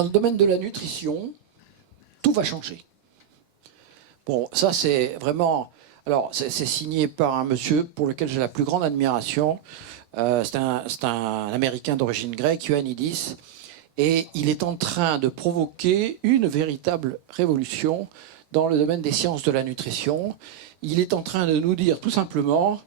Dans le domaine de la nutrition, tout va changer. Bon, ça c'est vraiment... Alors, c'est signé par un monsieur pour lequel j'ai la plus grande admiration. C'est un Américain d'origine grecque, Ioannidis. Et il est en train de provoquer une véritable révolution dans le domaine des sciences de la nutrition. Il est en train de nous dire tout simplement...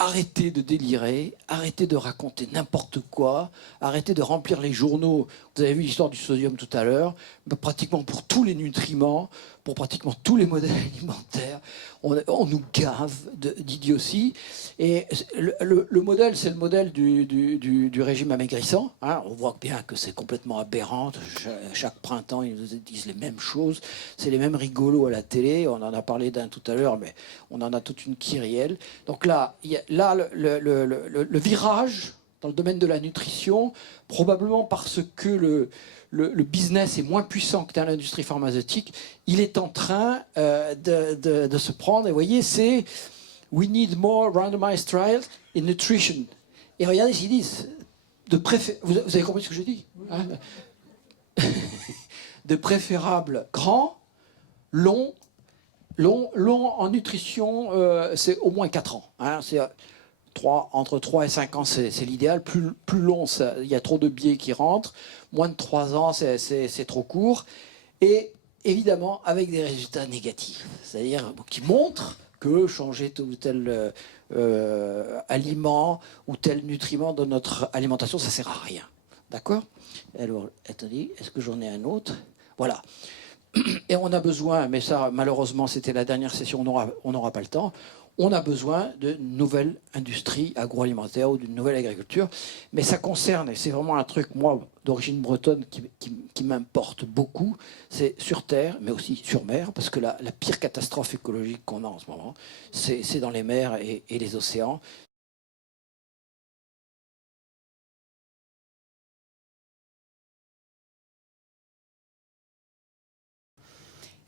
Arrêtez de délirer, arrêtez de raconter n'importe quoi, arrêtez de remplir les journaux. Vous avez vu l'histoire du sodium tout à l'heure, pratiquement pour tous les nutriments, pour pratiquement tous les modèles alimentaires, on nous gave d'idiotie. Et le modèle, c'est le modèle du régime amaigrissant. Hein. On voit bien que c'est complètement aberrant. Chaque printemps, ils nous disent les mêmes choses. C'est les mêmes rigolos à la télé. On en a parlé d'un tout à l'heure, mais on en a toute une kyrielle. Donc là, le virage dans le domaine de la nutrition, probablement parce que le business est moins puissant que dans l'industrie pharmaceutique, il est en train de se prendre. Et vous voyez, c'est « We need more randomized trials in nutrition ». Et regardez ce qu'ils disent. Vous avez compris ce que je dis, hein? De préférable grand, long en nutrition, c'est au moins 4 ans. Hein, entre 3 et 5 ans, c'est l'idéal. Plus long, il y a trop de biais qui rentrent. Moins de 3 ans, c'est trop court. Et évidemment, avec des résultats négatifs. C'est-à-dire qui montrent que changer tel ou tel aliment ou tel nutriment dans notre alimentation, ça ne sert à rien. D'accord? Alors, attendez, est-ce que j'en ai un autre? Voilà. Et on a besoin, mais ça, malheureusement, c'était la dernière session, on n'aura pas le temps, on a besoin d'une nouvelle industrie agroalimentaire ou d'une nouvelle agriculture. Mais ça concerne, et c'est vraiment un truc, moi, d'origine bretonne, qui m'importe beaucoup, c'est sur terre, mais aussi sur mer, parce que la pire catastrophe écologique qu'on a en ce moment, c'est dans les mers et les océans.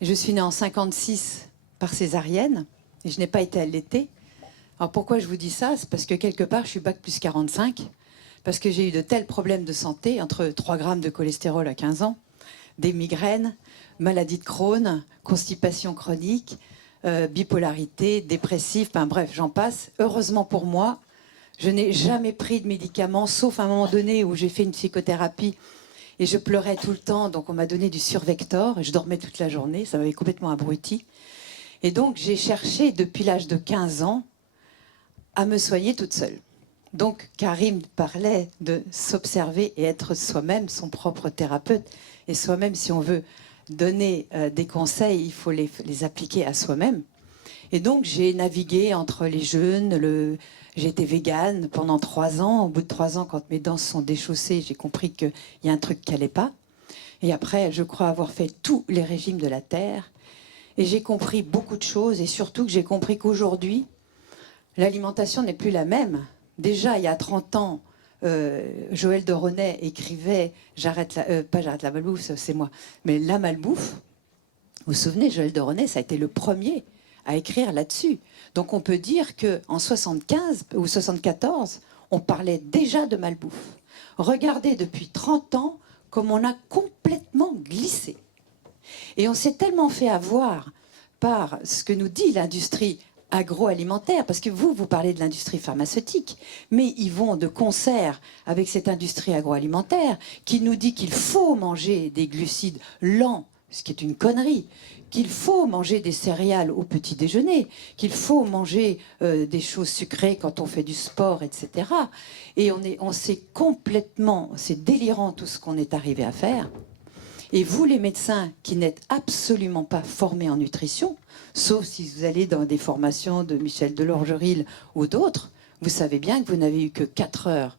Je suis née en 56 par césarienne et je n'ai pas été allaitée. Alors pourquoi je vous dis ça? C'est parce que quelque part, je suis bac plus 45, parce que j'ai eu de tels problèmes de santé, entre 3 grammes de cholestérol à 15 ans, des migraines, maladie de Crohn, constipation chronique, bipolarité, dépressif, enfin bref, j'en passe. Heureusement pour moi, je n'ai jamais pris de médicaments, sauf à un moment donné où j'ai fait une psychothérapie et je pleurais tout le temps, donc on m'a donné du Survector, et je dormais toute la journée, ça m'avait complètement abruti. Et donc j'ai cherché depuis l'âge de 15 ans à me soigner toute seule. Donc Karim parlait de s'observer et être soi-même son propre thérapeute. Et soi-même, si on veut donner des conseils, il faut les appliquer à soi-même. Et donc j'ai navigué entre les jeûnes, j'ai été végane pendant 3 ans. Au bout de 3 ans, quand mes dents se sont déchaussées, j'ai compris qu'il y a un truc qui n'allait pas. Et après, je crois avoir fait tous les régimes de la Terre. Et j'ai compris beaucoup de choses. Et surtout que j'ai compris qu'aujourd'hui, l'alimentation n'est plus la même. Déjà, il y a 30 ans, Joël de Ronet écrivait pas j'arrête la malbouffe, c'est moi, mais la malbouffe. Vous vous souvenez, Joël de Ronet, ça a été le premier à écrire là-dessus. Donc on peut dire qu'en 75 ou 74, on parlait déjà de malbouffe. Regardez depuis 30 ans comme on a complètement glissé. Et on s'est tellement fait avoir par ce que nous dit l'industrie agroalimentaire, parce que vous parlez de l'industrie pharmaceutique, mais ils vont de concert avec cette industrie agroalimentaire qui nous dit qu'il faut manger des glucides lents, ce qui est une connerie, qu'il faut manger des céréales au petit déjeuner, qu'il faut manger des choses sucrées quand on fait du sport, etc. Et on s'est complètement, c'est délirant tout ce qu'on est arrivé à faire. Et vous, les médecins qui n'êtes absolument pas formés en nutrition, sauf si vous allez dans des formations de Michel Delorgeril ou d'autres, vous savez bien que vous n'avez eu que 4 heures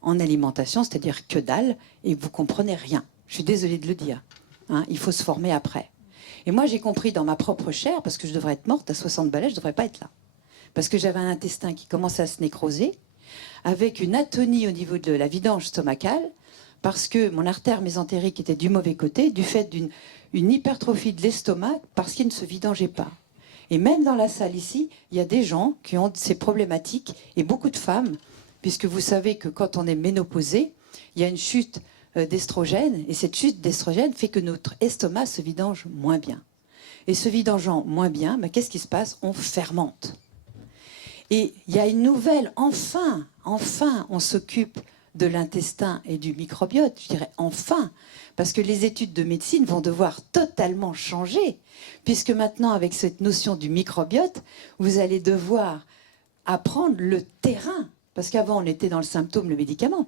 en alimentation, c'est-à-dire que dalle, et vous comprenez rien. Je suis désolée de le dire. Hein, il faut se former après. Et moi, j'ai compris dans ma propre chair, parce que je devrais être morte à 60 balais, je ne devrais pas être là. Parce que j'avais un intestin qui commençait à se nécroser, avec une atonie au niveau de la vidange stomacale, parce que mon artère mésentérique était du mauvais côté, du fait d'une hypertrophie de l'estomac, parce qu'il ne se vidangeait pas. Et même dans la salle ici, il y a des gens qui ont ces problématiques, et beaucoup de femmes, puisque vous savez que quand on est ménopausé, il y a une chute d'estrogène, et cette chute d'estrogène fait que notre estomac se vidange moins bien. Et se vidangeant moins bien, qu'est-ce qui se passe? On fermente. Et il y a une nouvelle, enfin, on s'occupe de l'intestin et du microbiote, je dirais enfin, parce que les études de médecine vont devoir totalement changer, puisque maintenant, avec cette notion du microbiote, vous allez devoir apprendre le terrain, parce qu'avant, on était dans le symptôme, le médicament.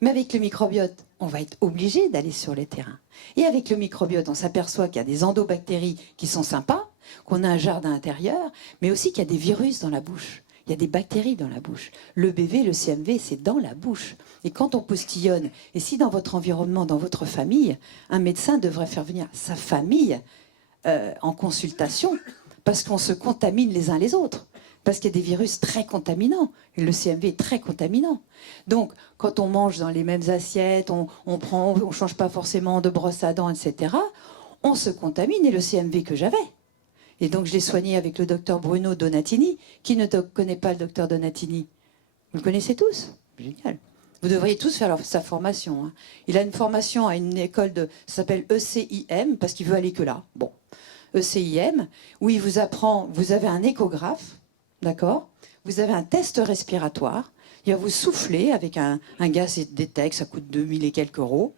Mais avec le microbiote, on va être obligé d'aller sur les terrains. Et avec le microbiote, on s'aperçoit qu'il y a des endobactéries qui sont sympas, qu'on a un jardin intérieur, mais aussi qu'il y a des virus dans la bouche. Il y a des bactéries dans la bouche. Le BV, le CMV, c'est dans la bouche. Et quand on postillonne, et si dans votre environnement, dans votre famille, un médecin devrait faire venir sa famille en consultation, parce qu'on se contamine les uns les autres, parce qu'il y a des virus très contaminants. Et le CMV est très contaminant. Donc, quand on mange dans les mêmes assiettes, on change pas forcément de brosse à dents, etc., on se contamine. Et le CMV que j'avais, et donc je l'ai soigné avec le docteur Bruno Donatini. Qui ne connaît pas le docteur Donatini? Vous le connaissez tous? Génial. Vous devriez tous faire sa formation. Hein. Il a une formation à une école ça s'appelle ECIM, parce qu'il veut aller que là. Bon, ECIM, où il vous apprend, vous avez un échographe, d'accord? Vous avez un test respiratoire. Il va vous souffler avec un gaz détecte, ça coûte 2000 et quelques euros.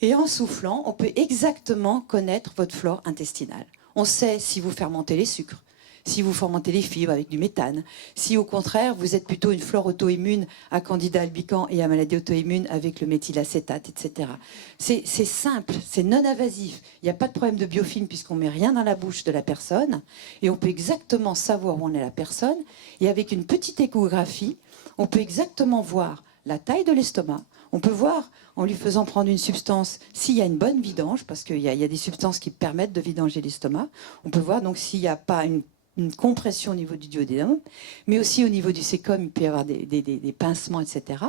Et en soufflant, on peut exactement connaître votre flore intestinale. On sait si vous fermentez les sucres, si vous fermentez les fibres avec du méthane, si au contraire vous êtes plutôt une flore auto-immune à candida albicans et à maladie auto-immune avec le méthylacétate, etc. C'est simple, c'est non invasif. Il n'y a pas de problème de biofilm puisqu'on ne met rien dans la bouche de la personne et on peut exactement savoir où en est la personne. Et avec une petite échographie, on peut exactement voir la taille de l'estomac. On peut voir, en lui faisant prendre une substance, s'il y a une bonne vidange, parce qu'il y a des substances qui permettent de vidanger l'estomac. On peut voir donc s'il n'y a pas une compression au niveau du duodénum, mais aussi au niveau du sécom, il peut y avoir des pincements, etc.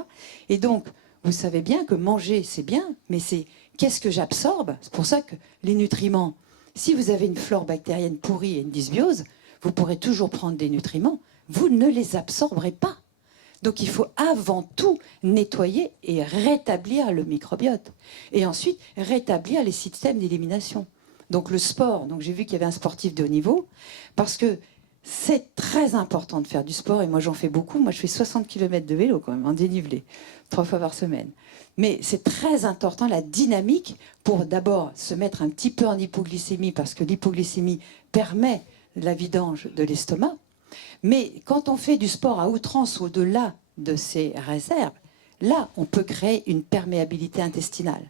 Et donc, vous savez bien que manger, c'est bien, mais c'est qu'est-ce que j'absorbe? C'est pour ça que les nutriments, si vous avez une flore bactérienne pourrie et une dysbiose, vous pourrez toujours prendre des nutriments, vous ne les absorberez pas. Donc il faut avant tout nettoyer et rétablir le microbiote. Et ensuite, rétablir les systèmes d'élimination. Donc le sport, donc j'ai vu qu'il y avait un sportif de haut niveau, parce que c'est très important de faire du sport, et moi j'en fais beaucoup. Moi je fais 60 km de vélo quand même, en dénivelé, 3 fois par semaine. Mais c'est très important la dynamique pour d'abord se mettre un petit peu en hypoglycémie, parce que l'hypoglycémie permet la vidange de l'estomac. Mais quand on fait du sport à outrance au-delà de ces réserves, là, on peut créer une perméabilité intestinale.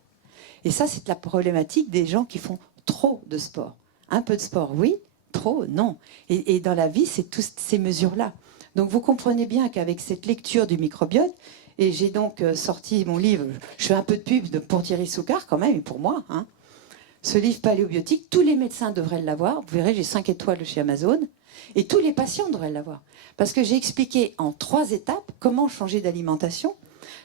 Et ça, c'est la problématique des gens qui font trop de sport. Un peu de sport, oui. Trop, non. Et dans la vie, c'est toutes ces mesures-là. Donc vous comprenez bien qu'avec cette lecture du microbiote, et j'ai donc sorti mon livre, je fais un peu de pub pour Thierry Soucard quand même, et pour moi, hein. Ce livre paléobiotique, tous les médecins devraient l'avoir. Vous verrez, j'ai 5 étoiles chez Amazon. Et tous les patients devraient l'avoir. Parce que j'ai expliqué en 3 étapes comment changer d'alimentation.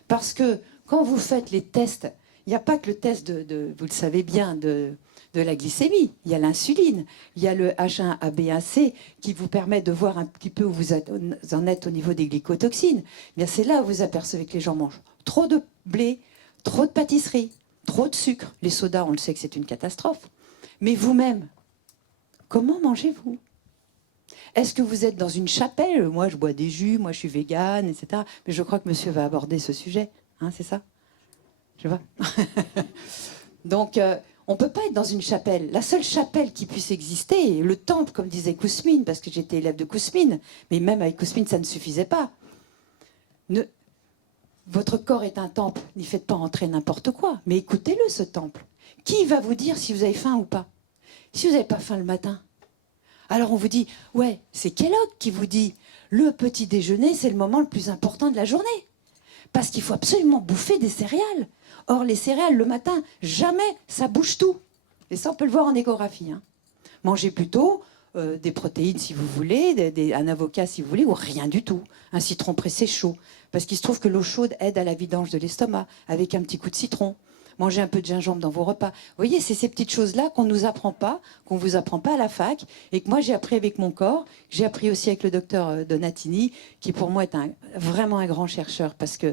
Parce que quand vous faites les tests, il n'y a pas que le test vous le savez bien, de la glycémie. Il y a l'insuline, il y a le H1AB1C qui vous permet de voir un petit peu où vous en êtes au niveau des glycotoxines. Bien, c'est là où vous apercevez que les gens mangent trop de blé, trop de pâtisserie, trop de sucre. Les sodas, on le sait que c'est une catastrophe. Mais vous-même, comment mangez-vous? Est-ce que vous êtes dans une chapelle? Moi, je bois des jus, moi, je suis végane, etc. Mais je crois que monsieur va aborder ce sujet. Hein, c'est ça? Je vois. Donc, on ne peut pas être dans une chapelle. La seule chapelle qui puisse exister, le temple, comme disait Kousmine, parce que j'étais élève de Kousmine, mais même avec Kousmine, ça ne suffisait pas. Votre corps est un temple, n'y faites pas entrer n'importe quoi. Mais écoutez-le, ce temple. Qui va vous dire si vous avez faim ou pas? Si vous n'avez pas faim le matin, alors on vous dit, ouais, c'est Kellogg qui vous dit, le petit déjeuner, c'est le moment le plus important de la journée. Parce qu'il faut absolument bouffer des céréales. Or, les céréales, le matin, jamais ça bouge tout. Et ça, on peut le voir en échographie. Hein. Mangez plutôt des protéines si vous voulez, un avocat si vous voulez, ou rien du tout. Un citron pressé chaud. Parce qu'il se trouve que l'eau chaude aide à la vidange de l'estomac, avec un petit coup de citron. Mangez un peu de gingembre dans vos repas. Vous voyez, c'est ces petites choses-là qu'on ne nous apprend pas, qu'on ne vous apprend pas à la fac, et que moi j'ai appris avec mon corps, que j'ai appris aussi avec le docteur Donatini, qui pour moi est vraiment un grand chercheur, parce que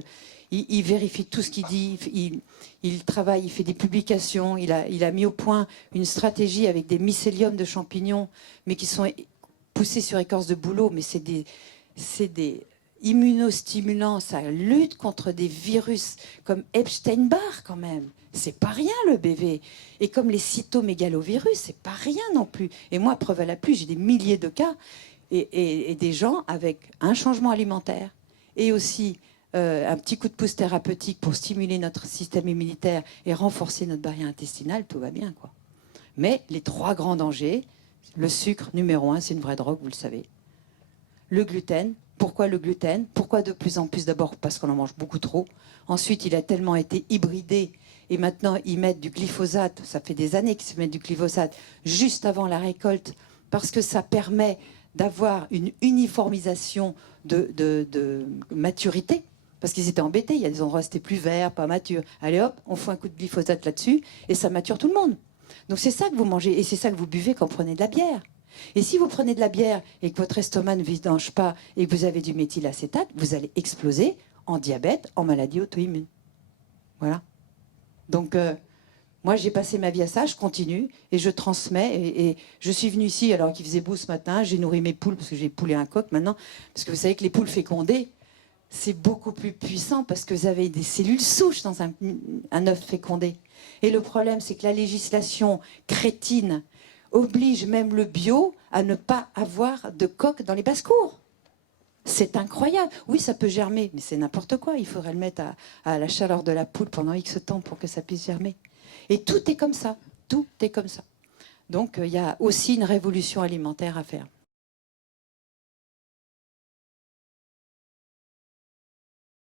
il vérifie tout ce qu'il dit, il travaille, il fait des publications, il a mis au point une stratégie avec des mycéliums de champignons, mais qui sont poussés sur écorce de bouleau, mais c'est des immunostimulants, ça lutte contre des virus comme Epstein-Barr quand même. C'est pas rien le BV. Et comme les cytomégalovirus, c'est pas rien non plus. Et moi, preuve à la pluie, j'ai des milliers de cas et des gens avec un changement alimentaire et aussi un petit coup de pouce thérapeutique pour stimuler notre système immunitaire et renforcer notre barrière intestinale, tout va bien, quoi. Mais les 3 grands dangers, le sucre, numéro 1, c'est une vraie drogue, vous le savez. Le gluten. Pourquoi le gluten? Pourquoi de plus en plus? D'abord parce qu'on en mange beaucoup trop. Ensuite, il a tellement été hybridé. Et maintenant, ils mettent du glyphosate. Ça fait des années qu'ils se mettent du glyphosate juste avant la récolte parce que ça permet d'avoir une uniformisation de maturité. Parce qu'ils étaient embêtés. Il y a des endroits où c'était plus vert, pas mature. Allez hop, on fait un coup de glyphosate là-dessus et ça mature tout le monde. Donc c'est ça que vous mangez et c'est ça que vous buvez quand vous prenez de la bière. Et si vous prenez de la bière et que votre estomac ne vidange pas et que vous avez du méthylacétate, vous allez exploser en diabète, en maladie auto-immune. Voilà. Donc, moi, j'ai passé ma vie à ça, je continue et je transmets. Et je suis venue ici alors qu'il faisait beau ce matin. J'ai nourri mes poules parce que j'ai poules et un coq maintenant. Parce que vous savez que les poules fécondées, c'est beaucoup plus puissant parce que vous avez des cellules souches dans un œuf fécondé. Et le problème, c'est que la législation crétine oblige même le bio à ne pas avoir de coq dans les basses-cours. C'est incroyable. Oui, ça peut germer, mais c'est n'importe quoi. Il faudrait le mettre à la chaleur de la poule pendant X temps pour que ça puisse germer. Et tout est comme ça. Tout est comme ça. Donc, il y a aussi une révolution alimentaire à faire.